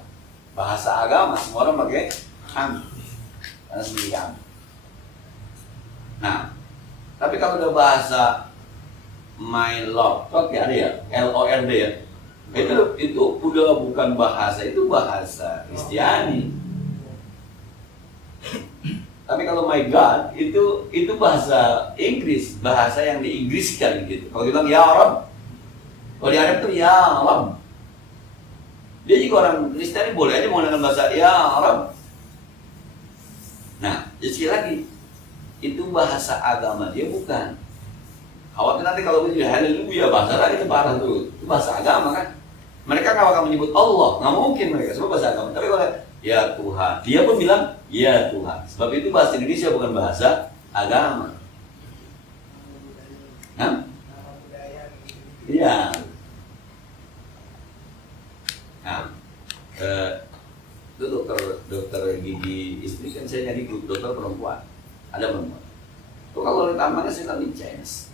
bahasa agama. Semua orang pakai amin, karena sendiri amin. Nah, tapi kalau udah bahasa my lord, oke ada ya, LORD ya. Itu udah bukan bahasa, itu bahasa Kristiani. Tapi kalau my God itu bahasa Inggris, bahasa yang diinggriskan gitu. Kalau bilang ya Arab, kalau di Arab itu ya Arab. Dia juga orang Kristen boleh aja menggunakan bahasa ya Arab. Nah, jadi sekali lagi itu bahasa agama dia bukan. Khawatir nanti kalau begitu haleluya bahasa lagi itu parah tuh. Itu bahasa agama kan. Mereka nggak akan menyebut Allah, nggak mungkin mereka sebab bahasa agama. Tapi kalau ya Tuhan, dia pun bilang ya Tuhan. Sebab itu bahasa Indonesia bukan bahasa agama. Nah, iya. Nah, itu dokter gigi istri kan saya jadi dokter perempuan, ada perempuan. Itu kalau ditambahnya saya tadi chance.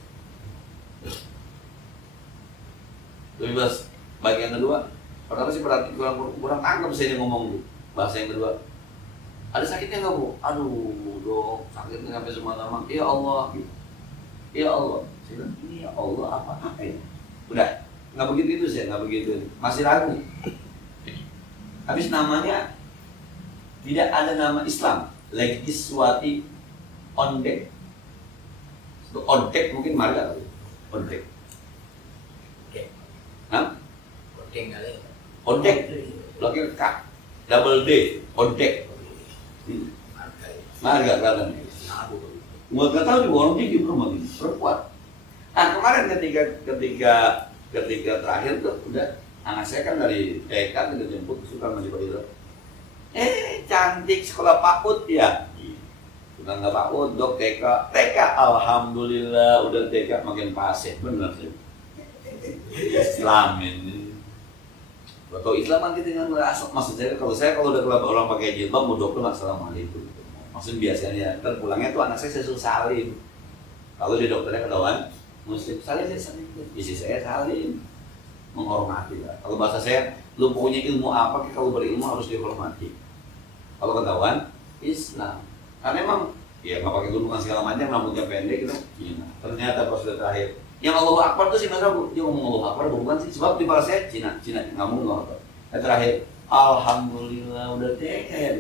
Tapi bahas bagian kedua, pertama sih berarti kurang tangkap saya ngomong dulu. Bahasa yang kedua, ada sakitnya nggak bu? Aduh dok, sakitnya sampai semalaman. Ya Allah, gitu. Ya Allah. Saya bilang, ya Allah apa ya? Udah, nggak begitu itu saya, nggak begitu. Masih ragu. Habis namanya tidak ada nama Islam. Legiswati Ondek. Ondek mungkin marga kali. Ondek. Hah? Ondek. Lagi K. Double D. Ondek. Marga kan. Nggak tahu juga orang tinggi perempuan. Nah kemarin ketika terakhir tuh udah anak saya kan dari TK kita jemput suka masih pada cantik sekolah PAUD ya. Sudah nggak PAUD dok TK alhamdulillah udah TK makin pasif bener sih. Islam ini. Kalau Islam nanti dengan maksud saya kalau udah kelihatan orang pakai jilbab mau dokter assalamualaikum. Maksud biasanya terpulangnya tuh anak saya suruh salim. Kalau di dokternya ketahuan muslim salim isi saya salim menghormati lah. Kalau bahasa saya lu punya ilmu apa kalau berilmu harus dihormati. Kalau ketahuan Islam karena memang ya nggak pakai gunungan segala macam rambutnya pendek gitu. Ternyata pas sudah terakhir yang Allahu Akbar tuh sih mereka dia ngomong Allahu Akbar bukan sih sebab di bahasa saya Cina nggak ngomong Allahu Akbar. Terakhir alhamdulillah udah TK ya.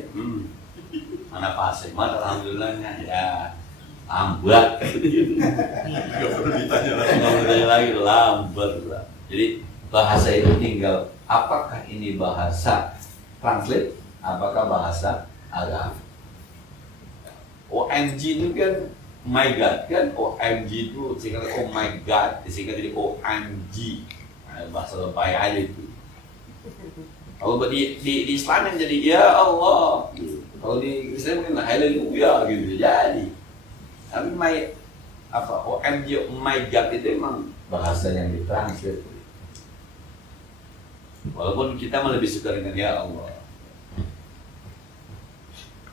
Mana pasif, mana alhamdulillahnya ya lambat. Nggak perlu ditanya lagi lambat lah. Jadi bahasa itu tinggal apakah ini bahasa translate Apakah bahasa Arab? OMG itu kan my God kan, OMG itu singkat oh my God, disingkat jadi OMG. Nah, bahasa lebay aja itu. Kalau di Islam yang jadi ya Allah, gitu. Kalau di Kristen mungkin haleluya gitu jadi. Tapi OMG oh my God itu emang bahasa yang ditranslate. Walaupun kita lebih suka dengan ya Allah.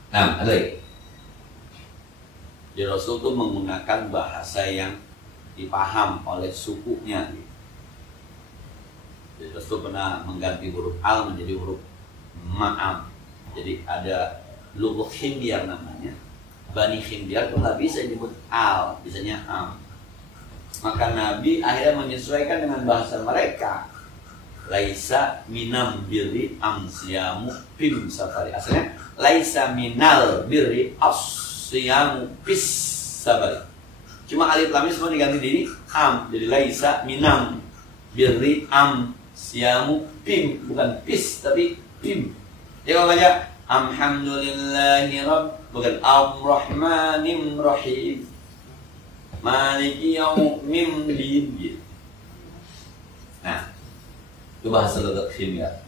Nah, ada lagi. Jadi Rasul itu menggunakan bahasa yang dipaham oleh sukunya. Jadi Rasul pernah mengganti huruf al menjadi huruf ma'am. Jadi ada lugh Himyar namanya. Bani Himyar itu nggak bisa nyebut al, bisanya am. Maka Nabi akhirnya menyesuaikan dengan bahasa mereka. Laisa minam birri amsiyamu pim safari. Asalnya laisa minal birri asyamu pis safari. Cuma alif lam semua diganti jadi am. Jadi laisa minam birri amsiyamu pim, bukan pis tapi pim. Jadi kalau baca alhamdulillahi rabb, bukan ar-rahmanim rahim, maliki yaumiddin gitu. Nah, itu bahasa lughat Himyar.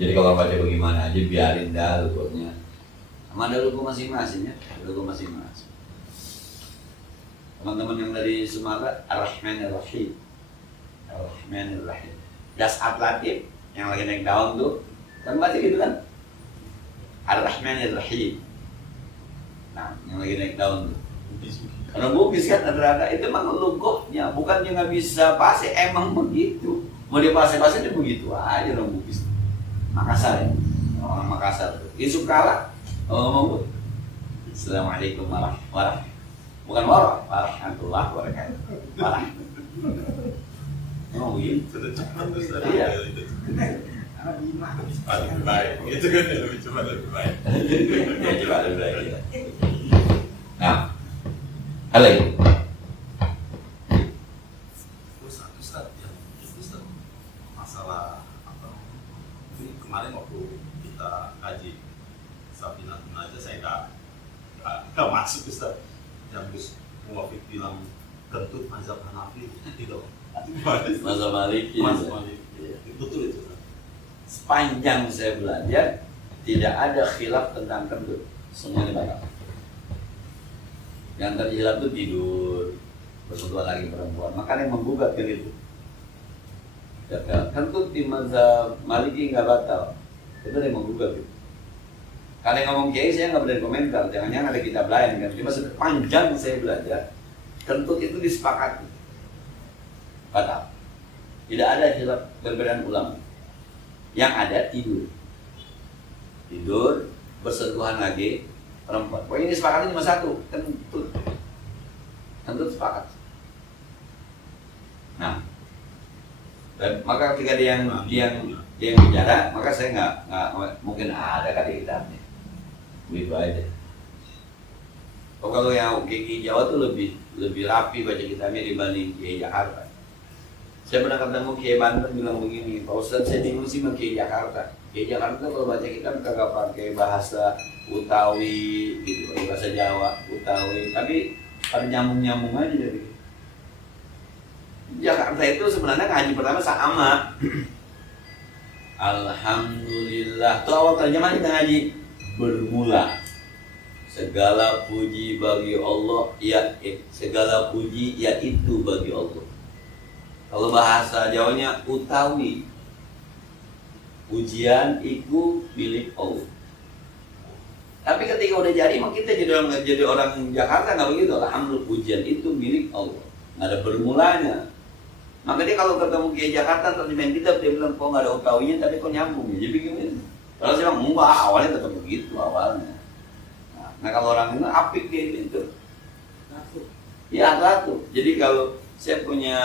Jadi kalau baca bagaimana aja biarin dah lughatnya. Sama ada lugu masing-masing ya, lugu masing-masing. Teman-teman yang dari Sumatera, Ar-Rahmanir-Rahim. Ar-Rahmanir-Rahim. Das Atlatif yang lagi naik daun tuh, kan baca gitu kan? Ar-Rahmanir-Rahim. Nah, yang lagi naik daun tuh. Orang Bugis kan ada itu memang lugahnya, bukan dia nggak bisa pasti, emang begitu. Mau dia pasti dia begitu aja orang Bugis. Makassar ya, orang Makassar. Yusuf Kala, ngomong Assalamualaikum warahmatullahi bukan warahmatullahi wabarakatuh. Warah. Oh begitu. Sudah cepat besar. Iya. Lebih baik. Itu kan lebih cepat lebih baik. Ya cepat lebih baik. Nah. Halo. Ustaz yang Ustaz masalah apa? Ini kemarin waktu kita kaji Safinatun aja saya nggak masuk Ustaz. Yang Muwafiq bilang kentut mazhab Hanafi tidak. Mazhab Maliki. Mazhab Maliki. Betul itu. Sepanjang saya belajar tidak ada khilaf tentang kentut, semuanya batal. Yang terhilaf itu tidur bersentuhan lagi perempuan, makanya yang menggugat ke itu. Kentut di mazhab Maliki nggak batal, itu yang menggugat itu. Kalau yang ngomong kiai saya nggak berani komentar, jangan-jangan ada kitab lain kan. Cuma sepanjang saya belajar, kentut itu disepakati batal. Tidak ada khilaf perbedaan ulama. Yang ada tidur bersentuhan lagi perempuan. Pokoknya ini sepakatnya cuma satu, kentut sepakat. Nah, dan maka ketika dia yang bicara, maka saya nggak mungkin ada kata kitabnya, begitu aja. Oh, kalau yang Kiai Jawa tuh lebih rapi baca kitabnya dibanding Kiai Jakarta. Saya pernah ketemu Kiai Banten bilang begini, Pak Ustadz saya bingung sih sama Kiai Jakarta. Kiai Jakarta kalau baca kitab kagak pakai bahasa Utawi gitu, bahasa Jawa Utawi, tapi pada nyambung aja dari. Jakarta itu sebenarnya ngaji pertama sama. Alhamdulillah. Itu awal terjemahan kita ngaji bermula. Segala puji bagi Allah, segala puji yaitu bagi Allah. Kalau bahasa Jawanya utawi, pujian itu milik Allah. Tapi ketika udah jadi, mak kita jadi orang Jakarta nggak begitu. Alhamdulillah, pujian itu milik Allah, nggak ada bermulanya. Maka dia kalau ketemu Kiai Jakarta terjemahin kitab, dia bilang kok nggak ada utawinya, tapi kok nyambung ya. Jadi gimana? Kalau saya bilang enggak, awalnya tetap begitu awalnya. Nah kalau orang itu apik dia itu. Ya satu. Jadi kalau saya punya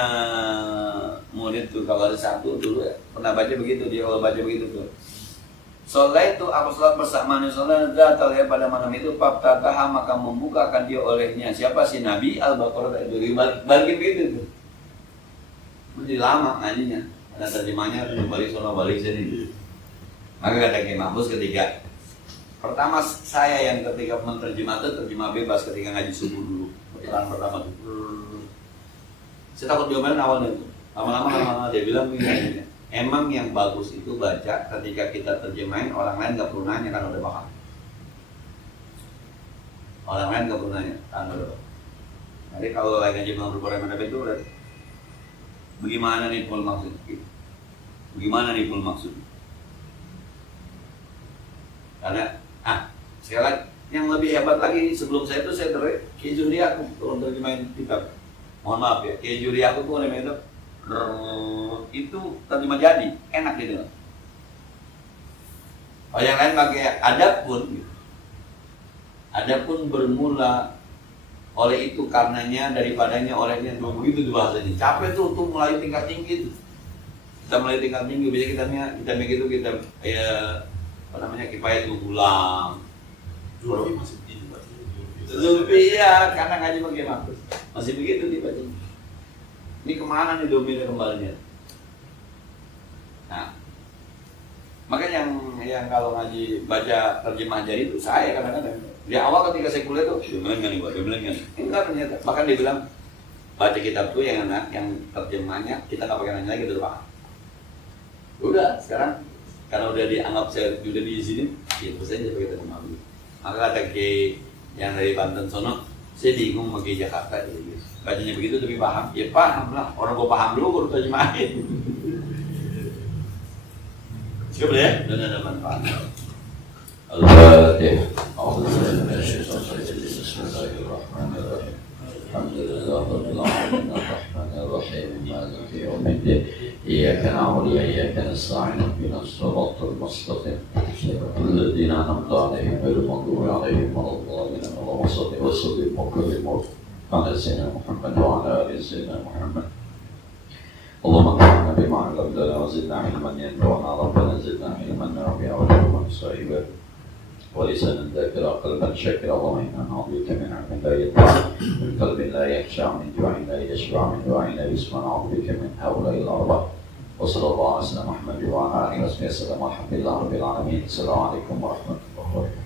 murid tuh, kalau ada satu dulu ya, pernah baca begitu, dia kalau baca begitu tuh. Sholat itu aku sholat bersamanya sholat datal ya pada malam itu pabtataha maka membukakan dia olehnya siapa si Nabi Al-Baqarah itu balikin begitu tuh. Menjadi lama ngajinya. Ada terjemahnya balik sono balik sini. Maka kata Kiai Mahfuz ketika pertama saya yang ketika menerjemah itu terjemah bebas ketika ngaji subuh dulu. Pertanyaan pertama itu. Saya takut diomelin awalnya itu. Lama-lama dia bilang begini, emang yang bagus itu baca ketika kita terjemahin orang lain nggak perlu nanya kan udah paham. Orang lain nggak perlu nanya kan udah paham. Jadi kalau lagi ngaji berkorean itu udah bagaimana nih full maksud? Bagaimana nih full maksud? Karena sekarang yang lebih hebat lagi sebelum saya itu saya Kiai Juri aku turun terjemahin kitab. Mohon maaf ya, Kiai Juri aku tuh itu terjemah jadi enak gitu. Oh yang lain pakai adapun bermula oleh itu karenanya daripadanya olehnya dua begitu tuh bahasanya. Capek tuh mulai tingkat tinggi tuh. Kita mulai tingkat tinggi biasanya kita begitu kita apa namanya kifayah itu ulang. Zulfi masih begitu Pak. Zulfi ya karena ngaji pakai Mahfuz masih begitu dibaca. Ini kemana nih domainnya kembalinya? Nah, makanya yang kalau ngaji baca terjemah jadi itu saya kadang-kadang di awal ketika saya kuliah tuh dia bilang kan enggak ternyata bahkan dia bilang baca kitab tuh yang enak yang terjemahnya kita nggak pakai nanya lagi gitu Pak. Udah sekarang karena udah dianggap saya udah diizinin ya terus aja pakai terjemah dulu. Maka kata Kiai yang dari Banten sono saya bingung mau ke Jakarta gitu. Bacanya begitu tapi paham ya paham lah orang gua paham dulu baru terjemahin. Siapa ya? Dan ada manfaat. Al-Fatihah. Bismillahirrahmanirrahim. Alhamdulillahirabbil alamin arrahmanir rahim maliki yaumiddin. Iyyaka na'budu wa iyyaka nasta'in ihdinas siratal mustaqim. Siratal ladzina an'amta 'alaihim ghairil maghdubi 'alaihim waladdallin. Allahumma shalli wa sallim wa barik 'ala sayyidina Muhammad wa 'ala ali sayyidina Muhammad. اللهم انفعنا بما علمتنا وزدنا علما ينفعنا ربنا زدنا علما نافعا وعلما صائبا ولسانا ذاكرا قلبا شاكرا اللهم انا نعوذ بك من علم لا ينفع من قلب لا يخشع من جوع لا يشبع من دعاء لا يسمع نعوذ بك من هؤلاء الاربع وصلى الله على سيدنا محمد وعلى اله وصحبه وسلم والحمد لله رب العالمين السلام عليكم ورحمه الله وبركاته.